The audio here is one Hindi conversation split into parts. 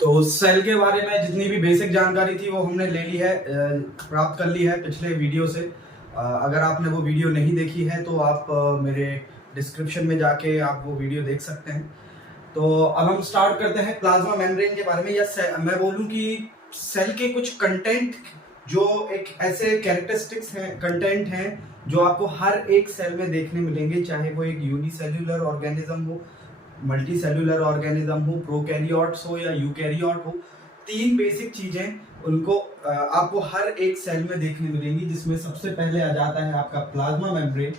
तो सेल के बारे में जितनी भी बेसिक जानकारी थी वो हमने ले ली है, प्राप्त कर ली है पिछले वीडियो से। अगर आपने वो वीडियो नहीं देखी है तो आप मेरे डिस्क्रिप्शन में जाके आप वो वीडियो देख सकते हैं। तो अब हम स्टार्ट करते हैं प्लाज्मा मेम्ब्रेन के बारे में, या मैं बोलूँ कि सेल के कुछ कंटेंट, जो एक ऐसे कैरेक्टरिस्टिक्स हैं, कंटेंट हैं जो आपको हर एक सेल में देखने मिलेंगे, चाहे वो एक यूनिसेल्युलर ऑर्गेनिज्म हो, मल्टी सेल्यूलर ऑर्गेनिज्म हो, प्रोकैरियोट्स हो या यूकैरियोट हो। तीन बेसिक चीजें उनको आपको हर एक सेल में देखने मिलेंगी, जिसमें सबसे पहले आ जाता है आपका प्लाज्मा मेम्ब्रेन।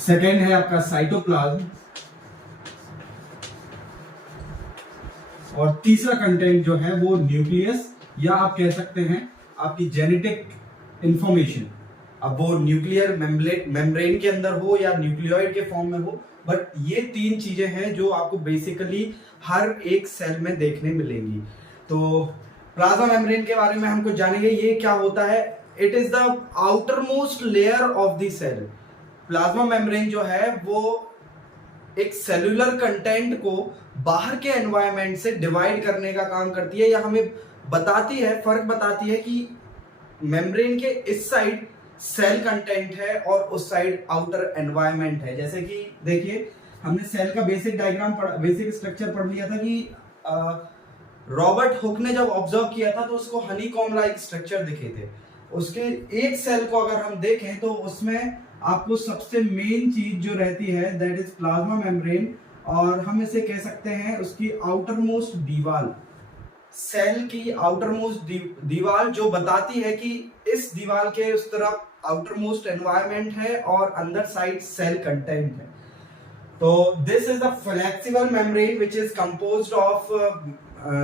सेकेंड है आपका साइटोप्लाज्म, और तीसरा कंटेंट जो है वो न्यूक्लियस, या आप कह सकते हैं आपकी जेनेटिक इंफॉर्मेशन। अब वो न्यूक्लियर मेम्ब्रेन के अंदर हो या न्यूक्लियोइड के फॉर्म में हो, बट ये तीन चीजें हैं जो आपको बेसिकली हर एक सेल में देखने मिलेंगी। तो प्लाज्मा मेम्ब्रेन के बारे में हम कुछ जानेंगे। ये क्या होता है? It is the outermost layer of the cell. Plasma membrane जो है वो एक सेलुलर कंटेंट को बाहर के एनवायरनमेंट से डिवाइड करने का काम करती है, या हमें बताती है, फर्क बताती है कि मेम्ब्रेन के इस साइड सेल कंटेंट है और उस साइड आउटर एनवायरनमेंट है। जैसे कि देखिए, हमने सेल का बेसिक डायग्राम बेसिक स्ट्रक्चर पढ़ लिया था कि रॉबर्ट हुक ने जब ऑब्जर्व किया था तो उसको हनीकॉम्ब लाइक स्ट्रक्चर दिखे थे। उसके एक सेल को अगर हम देखें तो उसमें आपको सबसे मेन चीज जो रहती है दैट इज प्लाज्मा मेम्ब्रेन, और हम इसे कह सकते हैं उसकी आउटर मोस्ट दीवार। सेल की आउटर मोस्ट दीवार जो बताती है कि इस दीवार के उस तरफ आउटर मोस्ट एनवायरनमेंट है और अंदर साइड सेल कंटेंट है। तो this is the flexible membrane which is composed of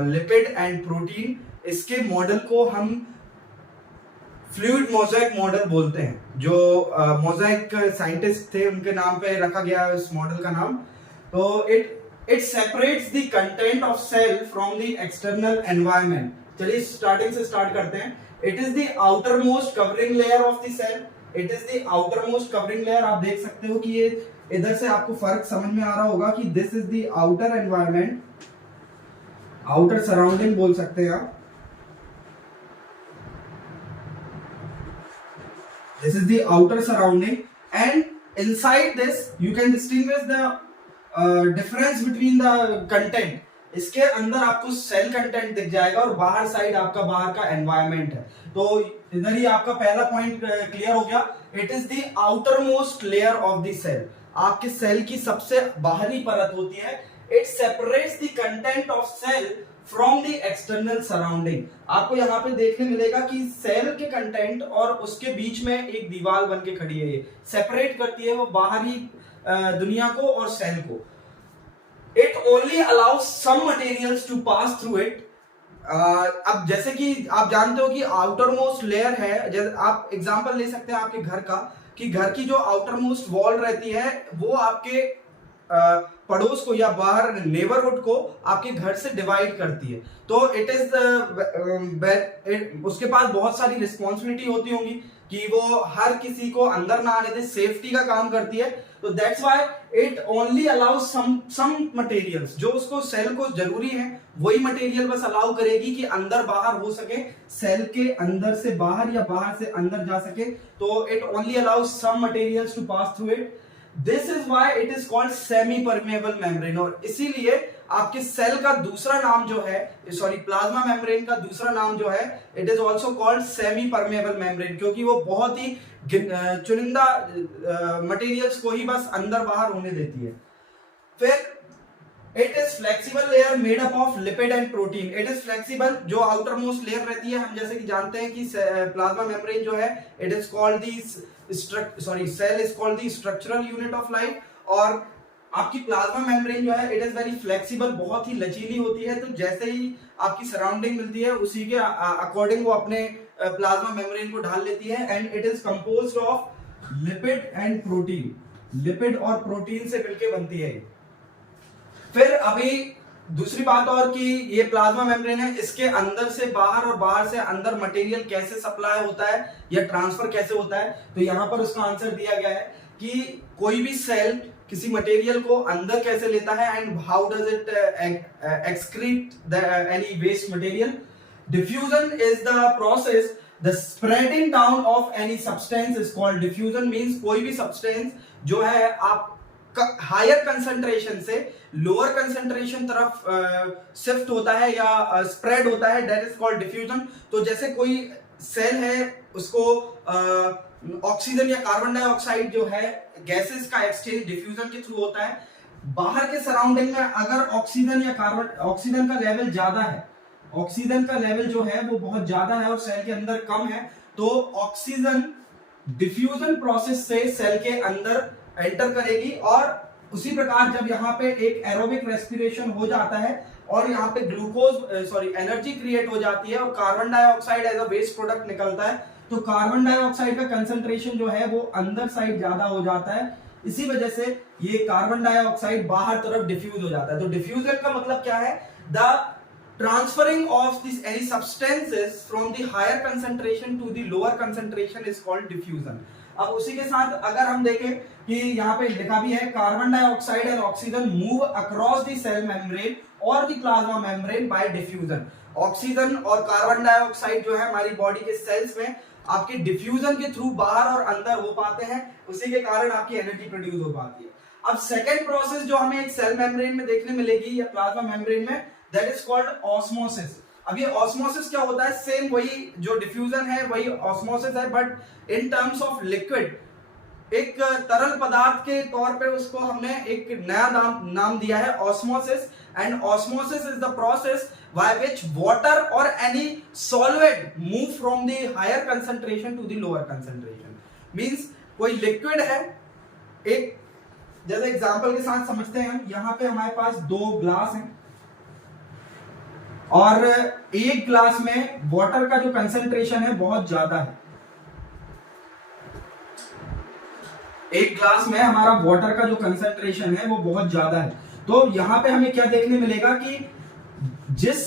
lipid and protein. इसके मॉडल को हम फ्लूइड मोज़ेक मॉडल बोलते हैं, जो मोज़ेक साइंटिस्ट थे उनके नाम पे रखा गया है इस मॉडल का नाम। तो it separates the content of cell from the external environment. चलिए स्टार्टिंग से स्टार्ट करते हैं। It is the outermost covering layer of the cell. It is the outermost covering layer. आप देख सकते हो कि ये इधर से आपको फर्क समझ में आ रहा होगा कि this is the outer environment, outer surrounding बोल सकते हैं आप। This is the outer surrounding, and inside this you can distinguish the difference between the content. इसके अंदर आपको सेल कंटेंट दिख जाएगा और बाहर साइड आपका बाहर का एनवायरनमेंट है। तो इधर ही आपका पहला पॉइंट क्लियर हो गया। It is the outermost layer of the cell. आपके सेल की सबसे बाहरी परत होती है। It separates the content of cell from the external surrounding. आपको यहाँ पे देखने मिलेगा कि सेल के कंटेंट और उसके बीच में एक दीवार बन के खड़ी है। ये सेपरेट करती है वो बाहरी दुनिया को और सेल को। It only allows some materials to pass through it. अब जैसे कि आप जानते हो कि आउटर मोस्ट लेयर है, जैसे आप एग्जांपल ले सकते हैं आपके घर का, कि घर की जो आउटर मोस्ट वॉल रहती है वो आपके पड़ोस को या बाहर नेबरहुड को आपके घर से डिवाइड करती है। तो इट इज उसके पास बहुत सारी रिस्पॉन्सिबिलिटी होती होंगी कि वो हर किसी को अंदर ना आने दे, सेफ्टी का काम करती है। तो that's why it only allows some materials. जो उसको सेल को जरूरी है वही मटेरियल बस अलाउ करेगी कि अंदर बाहर हो सके, सेल के अंदर से बाहर या बाहर से अंदर जा सके। तो it only allows some materials to pass through it. This is why it is called semi permeable membrane. और इसीलिए आपके सेल का दूसरा नाम जो है, सॉरी प्लाज्मा मेम्ब्रेन का दूसरा नाम जो है, it is also called semi permeable membrane, क्योंकि वो बहुत ही चुनिंदा मटेरियल्स को ही बस अंदर बाहर होने देती है। फिर it is flexible layer made up of lipid and protein. It is flexible, जो आउटर मोस्ट लेयर रहती है, हम जैसे कि जानते हैं कि प्लाज्मा मेम्ब्रेन जो है it is called the cell is called the structural unit of life. और आपकी प्लाज्मा मेम्ब्रेन जो है इट इज वेरी फ्लेक्सिबल, बहुत ही लचीली होती है। तो जैसे ही आपकी सराउंडिंग मिलती है उसी के अकॉर्डिंग वो अपने प्लाज्मा मेम्ब्रेन को ढाल लेती है। And it is composed of lipid and protein. Lipid और प्रोटीन से मिलकर बनती है। फिर अभी दूसरी बात और कि ये प्लाज्मा मेम्ब्रेन है, इसके अंदर से बाहर और बाहर से अंदर मटेरियल कैसे सप्लाई होता है या ट्रांसफर कैसे होता है, तो यहाँ पर उसका आंसर दिया गया है कि कोई भी सेल किसी मटेरियल को अंदर कैसे लेता है and how does it excrete any waste material. Diffusion is the process, the spreading down of any substance is called diffusion. Means कोई भी substance जो है आप हायर कंसंट्रेशन से लोअर कंसंट्रेशन तरफ शिफ्ट होता है या स्प्रेड होता है, दैट इज कॉल्ड डिफ्यूजन. तो जैसे कोई सेल है उसको ऑक्सीजन या कार्बन डाइऑक्साइड जो है गैसेस का एक्सचेंज डिफ्यूजन के थ्रू होता है. बाहर के सराउंडिंग में अगर ऑक्सीजन या कार्बन, ऑक्सीजन का लेवल ज्यादा है, ऑक्सीजन का लेवल जो है वो बहुत ज्यादा है और सेल के अंदर कम है, तो ऑक्सीजन डिफ्यूजन प्रोसेस से सेल के अंदर एंटर करेगी और उसी प्रकार जब यहाँ पे एक एरोबिक रेस्पिरेशन हो जाता है और यहाँ पे ग्लूकोज एनर्जी क्रिएट हो जाती है और carbon dioxide as a waste product निकलता है, तो कार्बन डाइऑक्साइड का कंसंट्रेशन जो है वो अंदर साइड ज्यादा हो जाता है. इसी वजह से ये कार्बन डाइऑक्साइड बाहर तरफ डिफ्यूज हो जाता है. तो डिफ्यूजन का मतलब क्या है? The transferring of this any substances from the higher concentration to the lower concentration is called diffusion. अब उसी के साथ अगर हम देखें कि यहाँ पे लिखा भी है carbon dioxide and oxygen move across the cell membrane और the plasma membrane by diffusion. Oxygen और कार्बन डाइऑक्साइड जो है हमारी बॉडी के सेल्स में आपके डिफ्यूजन के थ्रू बाहर और अंदर हो पाते हैं, उसी के कारण आपकी एनर्जी प्रोड्यूस हो पाती है. अब सेकेंड प्रोसेस जो हमें एक सेल मेम्ब्रेन में देखने मिलेगी या प्लाज्मा मेम्ब्रेन में, दैट इज कॉल्ड ऑस्मोसिस. अब ये ऑस्मोसिस क्या होता है? सेम वही जो डिफ्यूजन है वही ऑस्मोसिस है, but in terms of liquid. एक तरल पदार्थ के तौर पे उसको हमने एक नया नाम दिया है osmosis. And osmosis is the process by which water और any solvent move from the higher concentration to the lower concentration. Means कोई लिक्विड है, एक जैसे एग्जांपल के साथ समझते हैं हम. यहां पे हमारे पास दो ग्लास हैं और एक ग्लास में वाटर का जो कंसंट्रेशन है बहुत ज्यादा है. एक ग्लास में हमारा वाटर का जो कंसंट्रेशन है वो बहुत ज्यादा है. तो यहां पे हमें क्या देखने मिलेगा कि जिस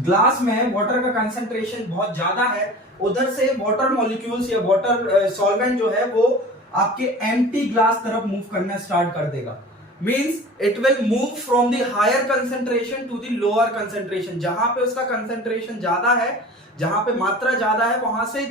ग्लास में वाटर का कंसंट्रेशन बहुत ज्यादा है उधर से वाटर मॉलिक्यूल्स या वाटर सॉल्वेंट जो है वो आपके एम्प्टी ग्लास तरफ मूव करना स्टार्ट कर देगा. Means it will move from the higher concentration to the lower concentration. जहां पे उसका concentration ज्यादा है, जहां पे मात्रा ज्यादा है, वहां से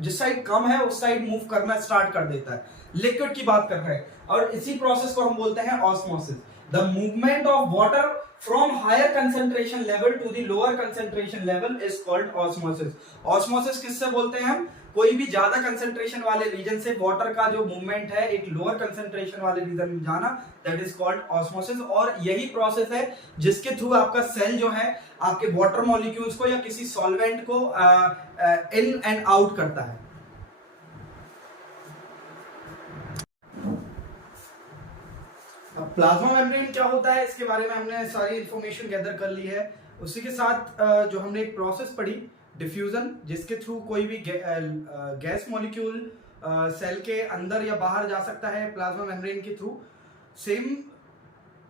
जिस साइड कम है उस साइड मूव करना स्टार्ट कर देता है. लिक्विड की बात कर रहे हैं और इसी प्रोसेस को हम बोलते हैं osmosis. The movement of water from higher concentration level to the lower concentration level is called osmosis. osmosis किससे बोलते हैं हम? कोई भी ज्यादा कंसंट्रेशन वाले रीजन से वाटर का जो मूवमेंट है एक लोअर कंसंट्रेशन वाले रीजन में जाना, दैट इज कॉल्ड ऑस्मोसिस. और यही प्रोसेस है जिसके थ्रू आपका सेल जो है आपके वाटर मॉलिक्यूल्स को या किसी सॉल्वेंट को इन एंड आउट करता है. अब प्लाज्मा मेम्ब्रेन क्या होता है इसके बारे में हमने सारी इंफॉर्मेशन गैदर कर ली है. उसी के साथ जो हमने एक प्रोसेस पढ़ी डिफ्यूजन, जिसके थ्रू कोई भी गैस मॉलिक्यूल सेल के अंदर या बाहर जा सकता है प्लाज्मा मेम्ब्रेन के थ्रू. सेम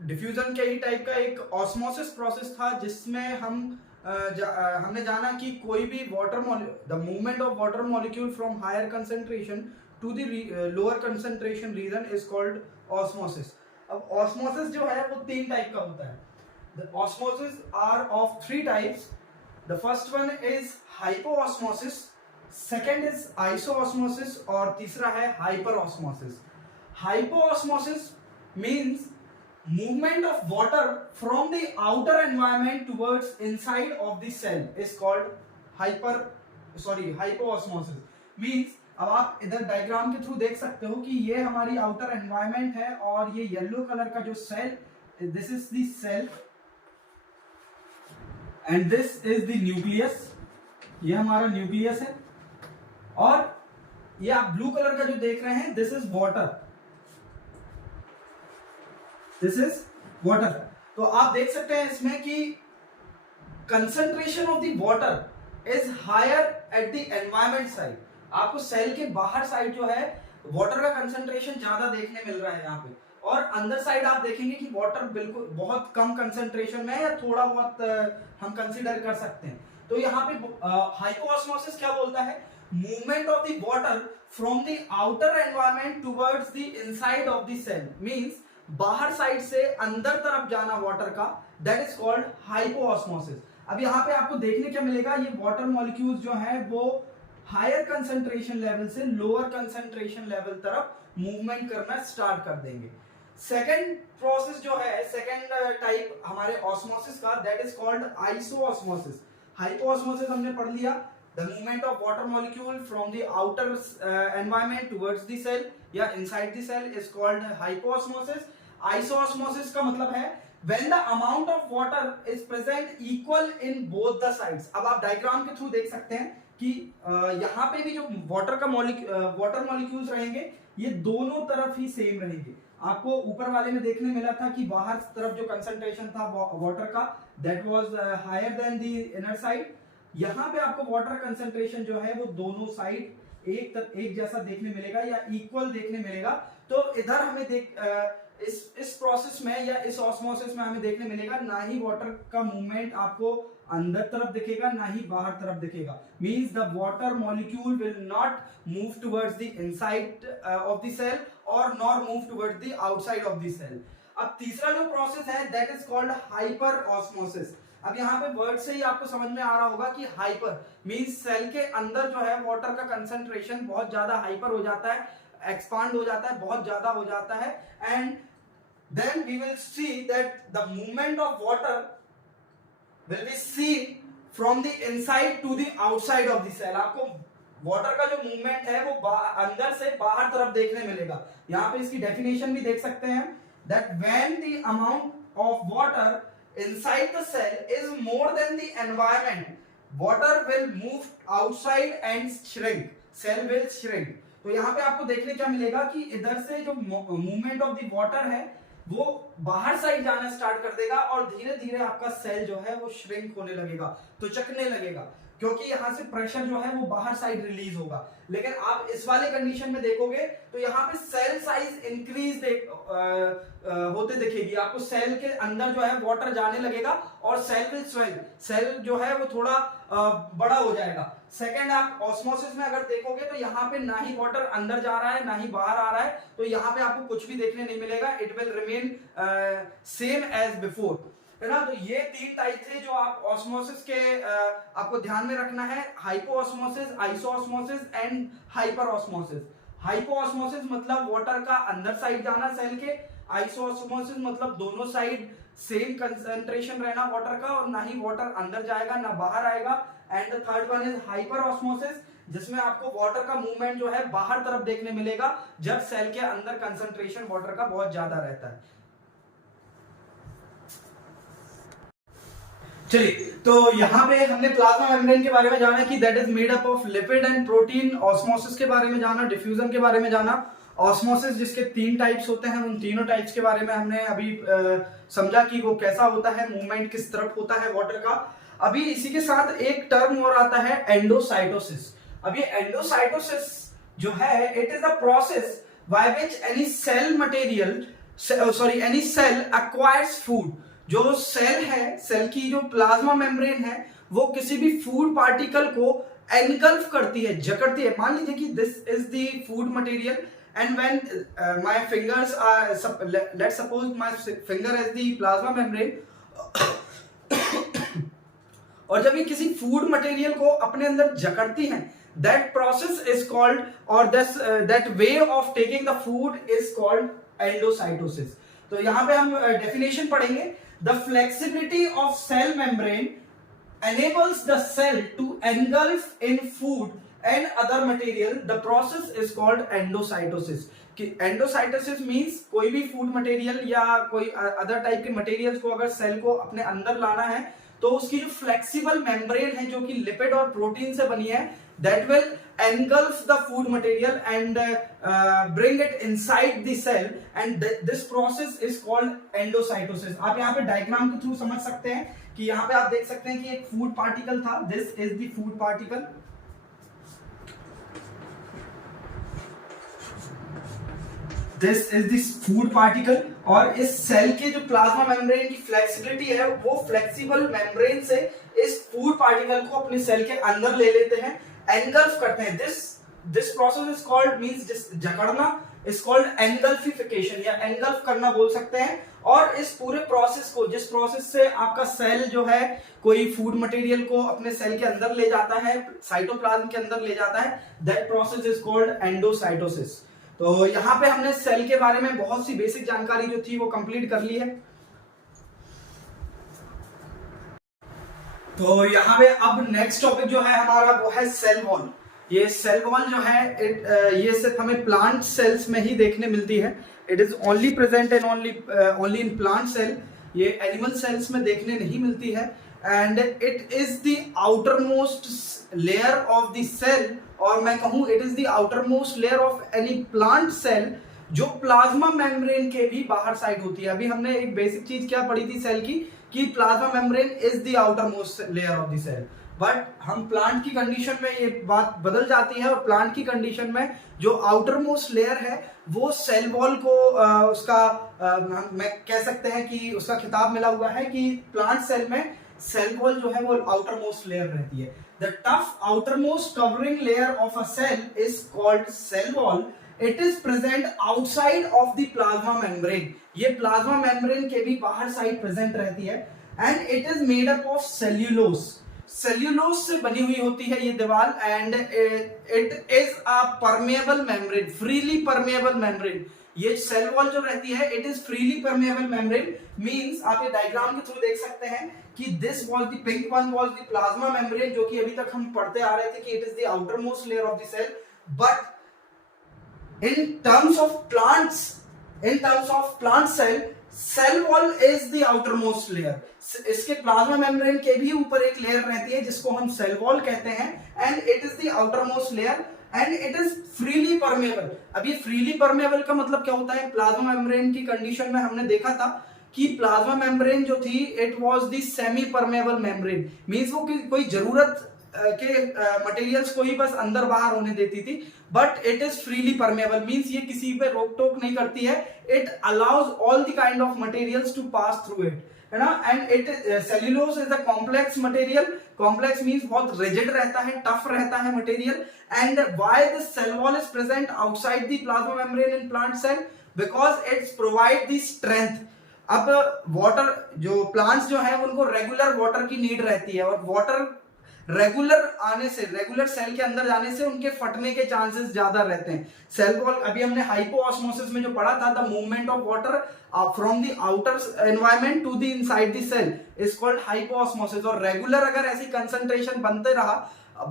डिफ्यूजन के ही टाइप का एक ऑस्मोसिस प्रोसेस था जिसमें हमने जाना कि कोई भी the movement of water molecule from higher concentration to the lower concentration region is called osmosis. अब ऑस्मोसिस जो है वो तीन टाइप का होता है. The osmosis are of three types. The first one is hypoosmosis, second is isoosmosis और तीसरा है hyperosmosis. Hypoosmosis means movement of water from the outer environment towards inside of the cell is called hypoosmosis. means अब आप इधर डायग्राम के थ्रू देख सकते हो कि ये हमारी आउटर एनवायरनमेंट है और ये येलो कलर का जो cell, this is the cell and this is the nucleus. ये हमारा न्यूक्लियस है और ये आप ब्लू कलर का जो देख रहे हैं this is water. This is water. तो आप देख सकते हैं इसमें कि concentration of the water is higher at the environment side. आपको सेल के बाहर साइड जो है वाटर का कंसंट्रेशन ज्यादा देखने मिल रहा है यहाँ पे, और अंदर साइड आप देखेंगे कि वाटर बिल्कुल बहुत कम कंसंट्रेशन में है या थोड़ा बहुत हम कंसीडर कर सकते हैं। तो यहाँ पे हाइपोऑस्मोसिस क्या बोलता है, movement of the water from the outer environment towards the inside of the cell, means बाहर साइड से अंदर तरफ जाना वाटर का, दैट इज कॉल्ड हाइपोऑस्मोसिस। अब यहाँ पे आपको देखने क्या मिलेगा, ये वाटर मॉलिक्यूल्स जो है वो हायर कंसंट्रेशन लेवल से लोअर कंसंट्रेशन लेवल तरफ मूवमेंट करना स्टार्ट कर देंगे। सेकेंड प्रोसेस जो है, सेकेंड टाइप हमारे ऑस्मोसिस का, that is called isoosmosis. Hypoosmosis हमने पढ़ लिया, the movement of water molecule from the outer environment towards the cell या inside the cell is called hypoosmosis. Isoosmosis का मतलब है when the amount of water is present equal in both the sides। अब आप डायग्राम के थ्रू देख सकते हैं कि यहाँ पे भी जो वाटर मॉलिक्यूल्स रहेंगे ये दोनों तरफ ही सेम रहेंगे। आपको ऊपर वाले में देखने मिला था कि बाहर तरफ जो कंसंट्रेशन था वाटर का, that was higher than the inner side. यहाँ पे आपको वाटर कंसंट्रेशन जो है वो दोनों साइड एक जैसा देखने मिलेगा या इक्वल देखने मिलेगा। तो इधर हमें इस प्रोसेस में या इस ऑस्मोसिस में हमें देखने मिलेगा ना ही वाटर का मूवमेंट आपको अंदर तरफ दिखेगा ना ही बाहर तरफ दिखेगा, means the water molecule will not move towards the inside of the cell और nor move towards the outside of the cell. अब तीसरा जो प्रोसेस है that is called hyper osmosis. अब यहाँ पे वर्ड से ही आपको समझ में आ रहा होगा कि हाइपर मींस सेल के अंदर जो है वाटर का कंसंट्रेशन बहुत ज्यादा हाइपर हो जाता है, एक्सपांड हो जाता है, बहुत ज्यादा हो जाता है, and then we will see that the movement of water will be seen from the inside to the outside of the cell। आपको वाटर का जो मूवमेंट है वो अंदर से बाहर तरफ देखने मिलेगा। यहाँ पे इसकी डेफिनेशन भी देख सकते हैं, that when the amount of water inside the cell is more than the environment, water will move outside and shrink, cell will shrink। तो यहाँ पे आपको देखने क्या मिलेगा कि इधर से जो मूवमेंट ऑफ द वाटर है वो बाहर साइड जाना स्टार्ट कर देगा और धीरे धीरे आपका सेल जो है वो श्रिंक होने लगेगा, तो चकने लगेगा, क्योंकि यहाँ से प्रेशर जो है वो बाहर साइड रिलीज होगा। लेकिन आप इस वाले कंडीशन में देखोगे तो यहाँ पे सेल साइज इंक्रीज होते दिखेगी आपको। सेल के अंदर जो है वाटर जाने लगेगा और सेल विल स्वेल, सेल जो है वो थोड़ा बड़ा हो जाएगा। सेकेंड, आप ऑस्मोसिस में अगर देखोगे तो यहाँ पे ना ही वाटर अंदर जा रहा है ना ही बाहर आ रहा है, तो यहाँ पे आपको कुछ भी देखने नहीं मिलेगा, it will remain same as before, है ना। तो ये तीन टाइप थे जो आप ऑस्मोसिस के आपको ध्यान में रखना है, हाइपोऑस्मोसिस, आइसोऑस्मोसिस एंड हाइपर ऑस्मोसिस। हाइपोऑस्मोसिस मतलब वाटर का अंदर साइड जाना सेल के, आइसोऑस्मोसिस मतलब दोनों साइड सेम कंसंट्रेशन रहना वाटर का और ना ही वाटर अंदर जाएगा ना बाहर आएगा, and the third one is hyper osmosis जिसमें आपको वाटर का मूवमेंट जो है बाहर तरफ देखने मिलेगा जब सेल के अंदर कंसंट्रेशन वाटर का बहुत ज्यादा रहता है। चलिए, तो यहाँ पे हमने प्लाज्मा मेम्ब्रेन के बारे में जाना कि that is made up of lipid and protein, osmosis के बारे में जाना, डिफ्यूजन के बारे में जाना, ऑस्मोसिस जिसके तीन टाइप्स होते हैं उन तीनों टाइप्स के बारे में हमने अभी समझा कि वो कैसा होता है, मूवमेंट किस तरफ होता है वाटर का। अभी इसी के साथ एक टर्म और आता है एंडोसाइटोसिस। अब ये एंडोसाइटोसिस जो है it is the process by which any cell material any cell acquires food. जो सेल है, सेल की जो प्लाज्मा मेम्ब्रेन है वो किसी भी फूड पार्टिकल को एनगल्फ करती है, जकड़ती है। मान लीजिए कि this is the food material and when my fingers are let's suppose my finger has the plasma membrane और जब ये किसी फूड मटेरियल को अपने अंदर जकड़ती हैं, that process is called or that way of taking the food is called endocytosis। तो यहाँ पे हम डेफिनेशन पढ़ेंगे, the flexibility of cell membrane enables the cell to engulf in food and other material, the process is called endocytosis। कि endocytosis means कोई भी फूड मटेरियल या कोई अदर टाइप के मटेरियल्स को अगर सेल को अपने अंदर लाना है तो उसकी जो फ्लेक्सिबल मेम्ब्रेन है जो कि लिपिड और प्रोटीन से बनी है, that will engulf the food material and bring it inside the cell and this process is called endocytosis। आप यहाँ पे डायग्राम के थ्रू समझ सकते हैं कि यहाँ पे आप देख सकते हैं कि एक फूड पार्टिकल था, this is the food particle, this is this food particle, और इस सेल के जो प्लाज्मा मेम्ब्रेन की फ्लेक्सिबिलिटी है वो फ्लेक्सिबल मेम्ब्रेन से इस फूड पार्टिकल को अपने सेल के अंदर ले लेते हैं, एनगल्फ करते हैं। This process is called, means जकड़ना इज कॉल्ड एनगल्फिफिकेशन, या एनगल्फ करना बोल सकते हैं। और इस पूरे प्रोसेस को, जिस प्रोसेस से आपका सेल जो है कोई फूड मटेरियल को अपने सेल के अंदर ले जाता है, साइटोप्लाज्म के अंदर ले जाता है, that process is called endocytosis. तो यहाँ पे हमने सेल के बारे में बहुत सी बेसिक जानकारी जो थी वो कंप्लीट कर ली है। तो यहाँ पे अब नेक्स्ट टॉपिक जो है हमारा वो है सेल वॉल। ये सेल वॉल जो है ये सिर्फ हमें प्लांट सेल्स में ही देखने मिलती है। It is only present in only in plant cell. ये एनिमल सेल्स में देखने नहीं मिलती है। And it is the outermost layer of the cell, और मैं कहूं it is the outermost layer of any plant cell, जो प्लाज्मा मेम्ब्रेन के भी बाहर साइड होती है। अभी हमने एक बेसिक चीज क्या पढ़ी थी सेल की, कि plasma membrane is the outermost layer of the cell. But हम प्लांट की कंडीशन में ये बात बदल जाती है, और प्लांट की कंडीशन में जो आउटर मोस्ट लेयर है वो सेल वॉल को मैं कह सकते हैं कि उसका खिताब मिला हुआ है कि प्लांट सेल में सेल वॉल जो है वो आउटर मोस्ट लेयर रहती है। The tough outermost covering layer of a cell is called cell wall. It is present outside of the plasma membrane. ये प्लाज्मा मेम्ब्रेन के भी बाहर साइड प्रेजेंट रहती है। And it is made up of cellulose. Cellulose से बनी हुई होती है ये दीवार। And it is a permeable membrane, freely permeable membrane. ये सेल वॉल जो रहती है it is freely permeable membrane, means आप ये डायग्राम के थ्रू देख सकते हैं कि this was the pink one was the plasma membrane, जो कि अभी तक हम पढ़ते आ रहे थे कि it is the outermost layer of the cell. But in terms of plants cell, cell wall is the outermost layer. इसके प्लाज्मा मेम्ब्रेन के भी ऊपर एक लेयर रहती है जिसको हम सेल वॉल कहते हैं, and it is the outermost layer and it is freely permeable. अब ये फ्रीली परमेएबल का मतलब क्या होता है? प्लाज्मा मेम्ब्रेन की कंडीशन में हमने देखा था कि प्लाज्मा मेम्ब्रेन जो थी it was the semi permeable membrane, means वो कोई जरूरत के मटेरियल्स को ही बस अंदर बाहर होने देती थी। But it is freely permeable, means ये किसी पे रोक टोक नहीं करती है। It allows all the kind of materials to pass through it, है ना। And it cellulose is a complex material. Complex means बहुत रिजिड रहता है, टफ रहता है material. And why the cell wall is present outside the plasma membrane in plant cell? Because it's provide the strength. अब वाटर, जो प्लांट्स जो है उनको रेगुलर वाटर की नीड रहती है, और वाटर रेगुलर आने से, रेगुलर सेल के अंदर जाने से उनके फटने के चांसेस ज्यादा रहते हैं। सेल वॉल अभी हमने हाइपोऑस्मोसिस में जो पढ़ा था, the movement of water from the outer environment to the inside the cell is called hypoosmosis. और रेगुलर अगर ऐसी कंसंट्रेशन बनते रहा,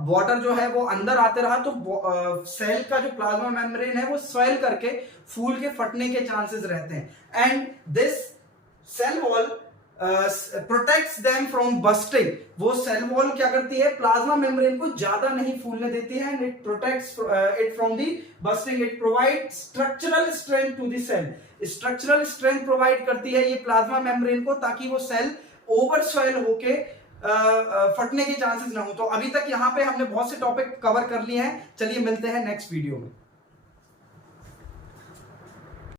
वाटर जो है वो अंदर आते रहा, तो सेल का जो प्लाज्मा मेम्ब्रेन है वो स्वेल करके फूल के फटने के चांसेस रहते हैं। And this cell wall protects them from bursting. वो सेल वॉल क्या करती है? प्लाज्मा मेम्ब्रेन को ज्यादा नहीं फूलने देती है, and it protects it from the bursting. It provide structural strength to the cell. Structural strength provide करती है ये प्लाज्मा मेम्ब्रेन को, ताकि वो सेल ओवर स्वेल होके फटने के चांसेस ना हो। तो अभी तक यहाँ पे हमने बहुत से टॉपिक कवर कर लिए हैं। चलिए मिलते हैं नेक्स्ट वीडियो में।